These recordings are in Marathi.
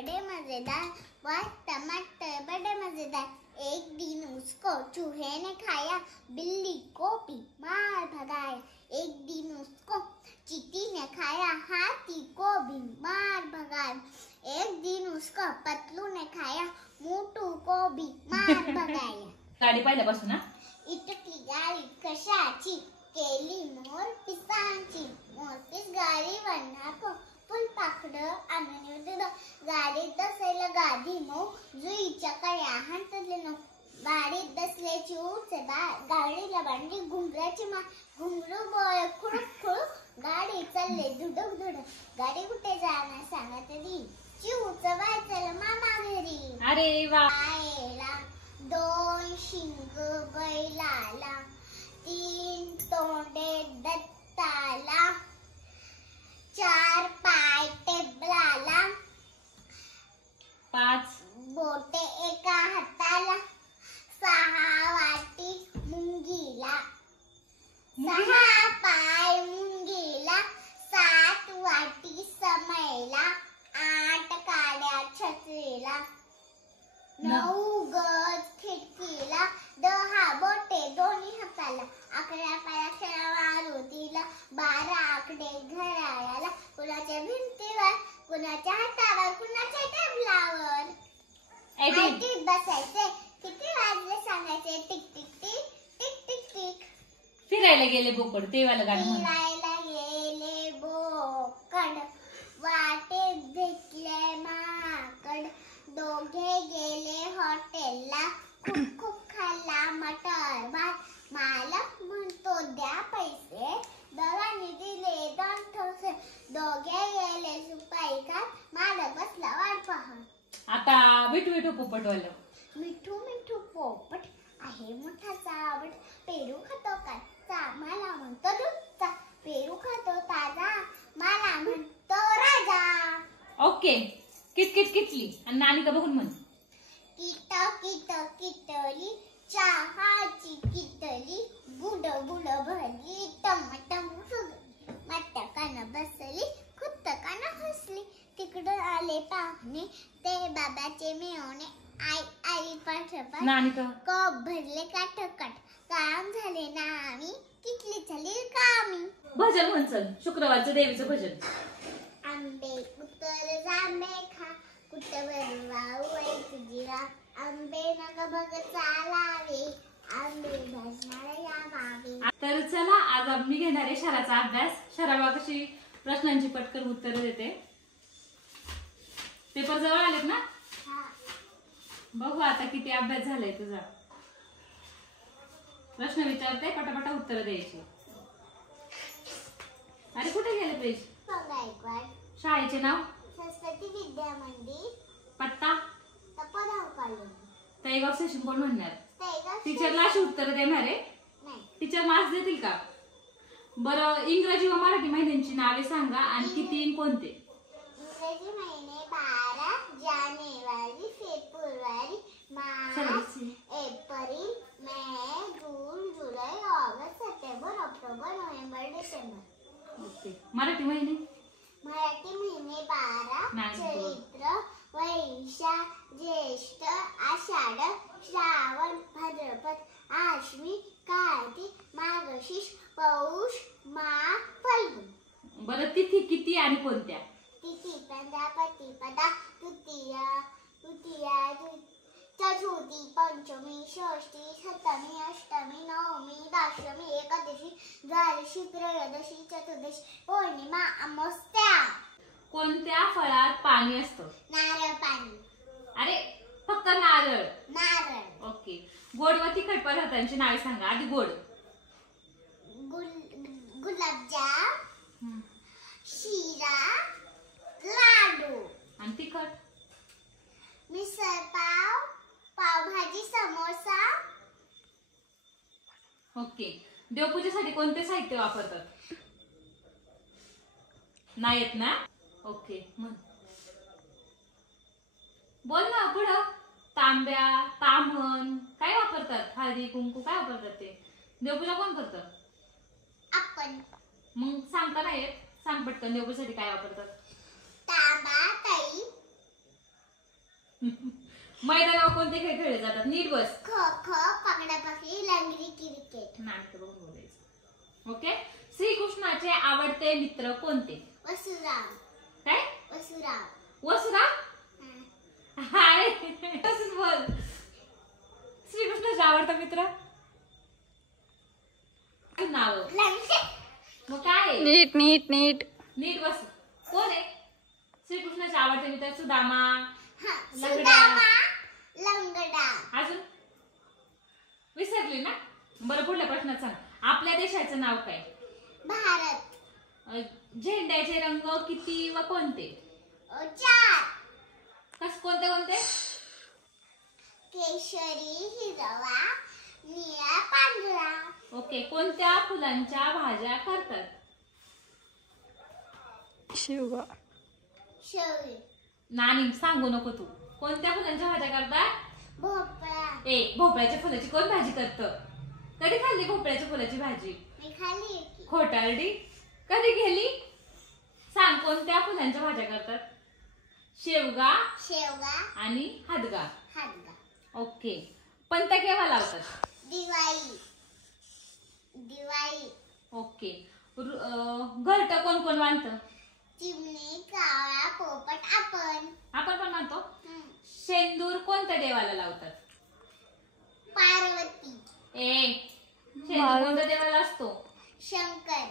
बड़े मजेदार, वह टमाटर बड़े मजेदार। एक दिन उसको चूहे ने खाया, बिल्ली को भी मार भगाया। एक दिन उसको चींटी ने खाया, हाथी को भी मार भगाया। एक दिन उसको पतलू ने खाया, मोटू को भी मार भगाया। गाडी पहिल्यापासून ना इटकली गाडी कशाची, केली मोर पिसांची। मोरपीस गाडीवर नाको, फुलपाखरं आणून दिलं। गाडीत बसायला गादी मऊ, जुईच्या कळ्या हाणतले नो। गाडीत बसल्याची उंच गाडीला बांधली घुंगराची मा। घुंगरू बोळ खुळूक खुळूक, गाडी चालले धुडक धुडक। गाडी कुठे जाणार सांगा तरी, चिवचं वाचायला मामा घरी। अरे वा। पायाला दोन शिंग बैलाला, तीन तोंडे दत्ताला, चार पाय टेबलाला, पाच बोटे एका हाताला, सहा वाटी मुंगीला, सहा पाय मुंगीला, सात वाटी समयला, आठ काड्या छत्रीला, 9 गज खिडकीला, 10 बोटे दोन्ही हाताला, 11 पायाक्षरा मारुतीला, 12 आकडे घड्याळाला, कुणाच्या भिंतीवर, कुणाच्या हातावर, कुणाच्या टेबलावर। ऐटीत बसायचे, किती वाजले सांगायचे, tick tick tick tick tick tick. फिरायला गेले बोकड, ते वाला गाणं म्हण। फिरायला गेले बोकड, वाटेत भेटले माकड, दोघे गेले हॉटेलला, खूप खूप खाल्ला मटर भात। मालक म्हणतो द्या पैसे, दोघांनी दिले 2 ठोसे, दोघे गेले सुपारी खात, मालक बसला वाट पाहत। आता मिठू मिठू पोपटवालं। मिठू मिठू पोपट आहे मोठा चावट, पेरू खातो कच्चा, मला म्हणतो दूधचा, पेरू खातो ताजा, मला म्हणतो राजा। ओके। किटकिट किटली आणि नानी का बघून म्हण। किट किट किटली, चहाची किटली, बुड बुड भरली, टमाटम फुगली, मटकानं बसली, खुत्तकानं हसली। तिकडं आले पाहुणे, ते बाबाचे मेवणे, आई आई पाठोपाठ, नानी का कप भरले काठोकाठ, काम झाले नामी, किटली झाली कामी। भजन म्हण चल, शुक्रवारचं देवीचं भजन। आंबे उतर जांबे खा, कुटवर वाऊ तुझीरा, आंबे नका बघ चालावे, आंबे भाजणार या मावे। तर चला, आज मी घेणार आहे शराचा अभ्यास। शराबा कशी प्रश्नांची पटकन उत्तर देते। पेपर जवळ आलेत ना, बघू आता किती अभ्यास झालाय तुझा। प्रश्न विचारते, पटापटा उत्तर द्यायची। अरे कुठे गेले पेज? शाळेचे नाव? सरस्वती विद्या मंदिर, पत्ता? तपोधाव कॉलनी, तळेगाव स्टेशन कोण म्हणणार? तळेगाव टीचरला अशी उत्तर देणार आहे? नाही। टीचर मार्क्स देतील का? बरं, इंग्रजी व मराठी महिन्यांची नावे सांगा आणि किती कोणते? इंग्रजी महिने 12 जानेवारी, फेब्रुवारी, मार्च, एप्रिल, मे, जून, जुलै, ऑगस्ट, सप्टेंबर, ऑक्टोबर, नोव्हेंबर, डिसेंबर। ओके। मराठी महिने? मराठी महिने 12 चैत्र, वैशाख, ज्येष्ठ, आषाढ, श्रावण, भाद्रपद, आश्विन, कार्तिक, मार्गशीर्ष, पौष, माघ, फाल्गुन। बरं, तिथी किती आणि कोणत्या? तिथी प्रतिपदा, तृतीया, चतुर्थी, पंचमी, षष्ठी, सप्तमी, अष्टमी, नवमी, दशमी, एकादशी, द्वादशी, त्रयोदशी, चतुर्दशी, पौर्णिमा, अमावस्या। कोणत्या फळात पाणी असतं? नारळ पाणी। अरे फक्त नारळ? नारळ। ओके। गोड व तिखट पदार्थांची नावे सांगा। आधी गोड। गुलाबजाम, शिरा, लाडू। आणि तिखट? मिसळ पाव, पावभाजी, समोसा। ओके। देवपूजेसाठी कोणते साहित्य वापरतात? नाही येत ना? ओके, मग बोल ना पुढं। तांब्या, ताम्हण काय वापरतात? हळदी कुंकू काय वापरतात ते? देवपूजा कोण करतं? आपण। मग सांगता नाही येत, सांग पटकन देवपूजेसाठी काय वापरतात? तांबा, तळी, मैदानावर कोणते खेळ खेळले जातात? नीट बस. खो खो, पकडापकडी, लंगडी, क्रिकेट. नाटक बघून बोलायचं. ओके. श्रीकृष्णाचे आवडते मित्र कोणते? वसुराम. काय? वसुराम. वसुराम? हाय तसंच बोल. श्रीकृष्णाचा आवडता मित्र नाव मग काय? नीट नीट नीट नीट बस. कोण आहे श्रीकृष्णाचे आवडते मित्र? सुदामा, सुदामा, लंगडा. अजून विसरली ना? बरं, पुढल्या प्रश्नात सांग. आपल्या देशाचं नाव काय? भारत. झेंड्याचे रंग किती व कोणते? 4. कोणते कोणते? केशरी, हिरवा, निळा, पांढरा. ओके. कोणत्या फुलांच्या भाज्या करतात? शेवगा. शेवगी. नानी सांगू नको तू. कोणत्या फुलांच्या भाज्या करतात? भोपळा. भोपळ्याच्या फुलाची कोण भाजी करतं? कधी खाल्ली भोपळ्याच्या फुलाची भाजी? मी खाल्ली की. खोटारडी. कधी गेली? सांग, कोणत्या फुलांच्या भाज्या करतात? शेवगा शेवगा आणि हादगा. हादगा. ओके. पंत केव्हा लावतात? दिवाळी. दिवाळी. ओके. घरट कोण कोण बांधतं? चिमणी, कावळा, पोपट, आपण पण म्हणतो. शेंदूर कोणत्या देवाला लावतात? पार्वती. शेंदूर कोणत्या देवाला असतो? शंकर.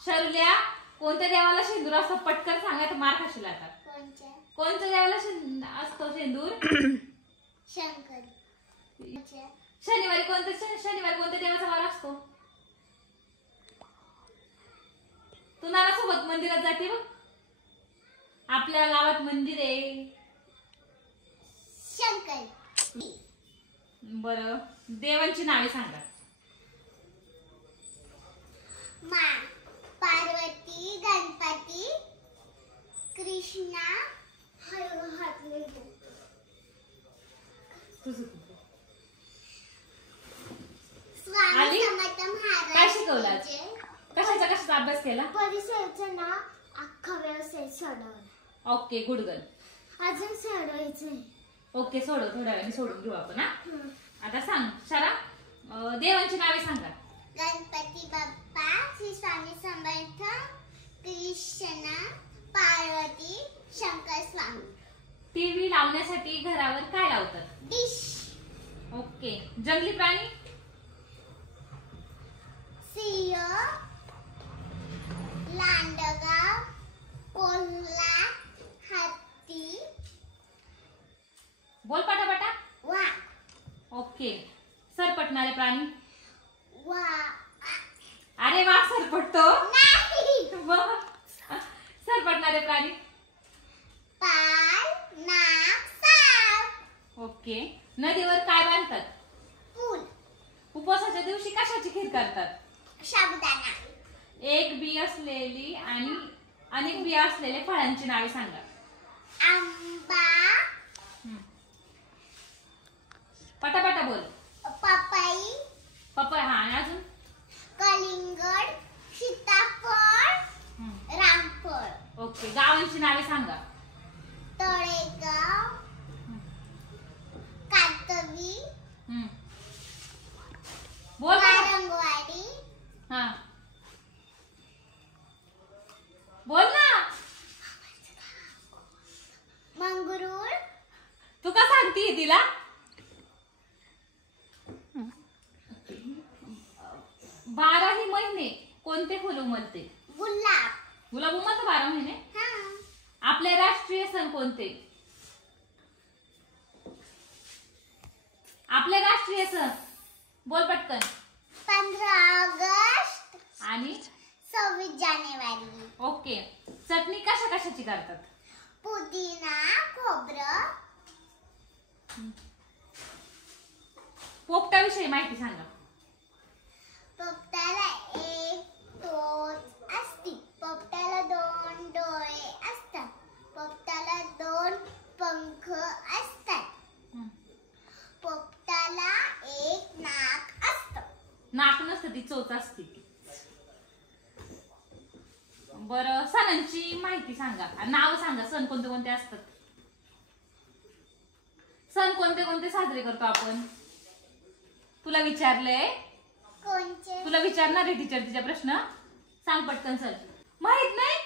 शरुल्या, कोणत्या देवाला शेंदूर असतो? पटकन सांगा तर मार खाशील आता. कोणत्या देवाला असतो शेंदूर? शंकर. शनिवारी कोणत्या देवाचा वार असतो? तू नानासोबत मंदिरात जाते बघ. आपल्या गावात मंदिर आहे. शंकर. बरं, देवांची नावे सांगा. पार्वती, गणपती, कृष्णा, स्वामी समर्थ महाराज. काय शिकवलं आज? कशाचा अभ्यास केला? परिसराचं नाव अख्खा व्यवसाय सोडवला. Okay, good girl. अजून सोडवायचंय. ओके, सोडव. थोड्या वेळाने सोडून घेऊ आपण. आता सांग शरा, देवांची नावे सांगा. गणपती बाप्पा, श्री स्वामी समर्थ, कृष्ण, पार्वती, शंकर स्वामी. टीव्ही लावण्यासाठी घरावर काय लावतात? डिश. ओके. जंगली प्राणी? सिंह, लांडगा, कोल्हा, हत्ती. बोल पटापटा. वाघ. ओके. सरपटणारे प्राणी? अरे वाघ सरपटतो नाही. सरपटणारे प्राणी? पाय, नाक, साप. ओके. नदीवर काय बांधतात? पूल. उपवासाच्या दिवशी कशाची खीर करतात? साबुदाणा. एक बी असलेली आणि अनेक बिया असलेल्या फळांची नावे सांगा. आंबा. पटापटा बोल. पपई. पपई. आणि अजून? कलिंगड, सीताफळ, रामफळ. ओके. गावांची नावे सांगा. तळेगाव, कातवी, बोल. वारंगवाडी. बोल ना. मंगरूळ. तू का सांगते तिला? 12 महिने कोणते फुल उमलते? गुलाब. गुलाब उमलतो 12 महिने. आपले राष्ट्रीय सण कोणते? आपले राष्ट्रीय सण बोल पटकन. 15 ऑगस्ट आणि 26 जानेवारी. ओके. चटणी कशाची करतात? पुदिना, खोबरं. पोपटाविषयी माहिती सांगा. पोपटाला एक चोच असते. पोपटाला 2 डोळे असतात. पोपटाला 2 पंख असतात. पोपटाला एक नाक असतं. नाक नसतं, ती चोच असते. बरं, सणांची माहिती सांगा. नाव सांगा. सण कोणते कोणते असतात? सण कोणते कोणते साजरे करतो आपण? तुला विचारलंय. कोणचे? तुला विचारणार आहे टीचर तिचा प्रश्न. सांग पटकन सर. माहित नाही?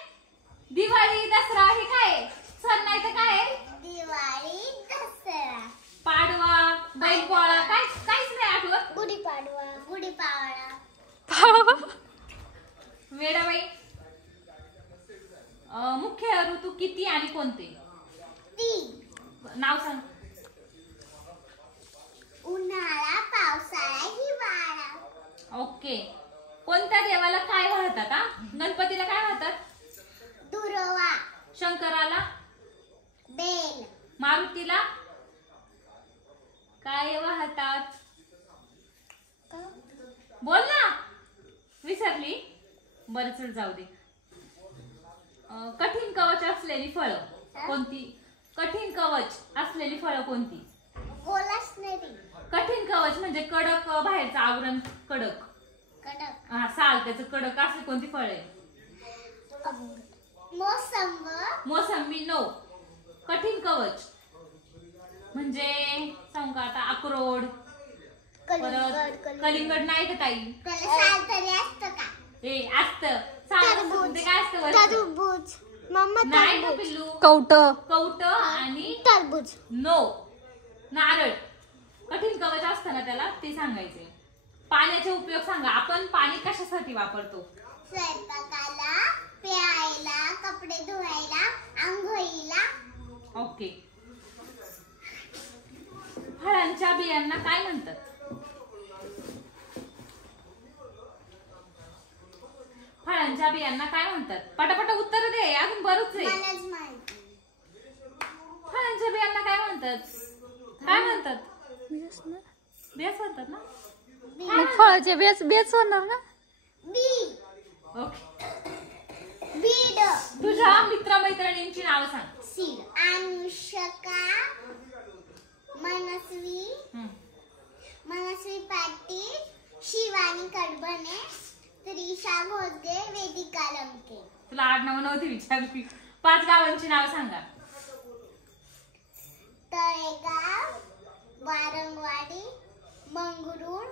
दिवाळी, दसरा हे काय सण नाही तर काय? दिवाळी, दसरा, पाडवा, बैलपोळा, काहीच नाही आठवत. गुढीपाडवा, गुढीपाडवा, वेडाबाई. मुख्य ऋतू किती आणि कोणते? 3. नाव सांग. उन्हाळा, पावसाळा, हिवाळा. ओके. कोणत्या देवाला काय वाहतात? गणपतीला काय वाहतात? दुर्वा, शंकराला? बेल, मारुतीला काय वाहतात? बोल ना. विसरली? बरं चल जाऊ दे. कठीण कवच असलेली फळं कोणती? कठीण कवच असलेली फळं कोणती? गोलासनेरी, कठीण कवच म्हणजे कडक बाहेरचं आवरण कडक. कडक, हा साल त्याचं कडक असली कोणती फळ आहे? मोसंब, मोसंबी. नो. कठीण कवच म्हणजे सांगू का आता? अक्रोड, परत कलिंगड नाही का ताई? त्याला साल तरी असतं का? हे असतं साल. ते काय असतं वरचं? टरबूज, मम्मा नाही का पिल्लू? कवट कवट आणि टरबूज, नो. नारळ. कठीण कवच असतं ना त्याला ते सांगायचे. पाण्याचे उपयोग सांगा. आपण पाणी कशासाठी वापरतो? स्वयंपाकाला, प्यायला, कपडे धुवायला, आंघोळीला. ओके. फळांच्या बियांना काय म्हणतात? फळांच्या बियांना काय म्हणतात? पटापट उत्तर दे, अजून बरंच आहे. मलाच माहिती. फळांच्या बियांना काय म्हणतात? काय म्हणतात? बियाच म्हणतात ना? मग फळाचे बेच बेच होणार ना. बी, ओके. बीड, तुझ्या मित्रमैत्रिणींची नावं सांग. सीड, अनुष्का, मनस्वी, मनस्वी पाटील, शिवानी कडबने, त्रिशा घोडगे, वेदिका लमके. तुला आडनाव नव्हती विचारली. 5 गावांची नावं सांगा. तळेगाव, वारंगवाडी, मंगरूळ,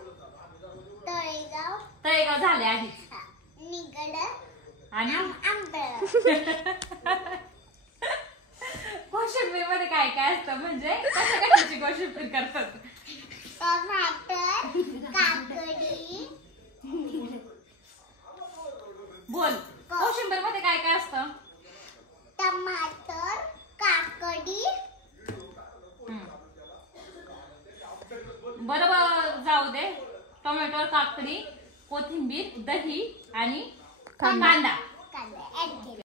तळेगाव, तळेगाव झाले आधी. निगड, आणि आंबळ. कोशिंबीर मध्ये काय काय असतं म्हणजे कशाची कोशिंबीर करतात? टमाटर, काकडी. बोल. कोशिंबीर मध्ये काय काय असतं? टमाटर, काकडी. बरोबर जाऊ दे. टोमॅटो, काकडी, कोथिंबीर, दही आणि कांदा. कांदा ऍड केला.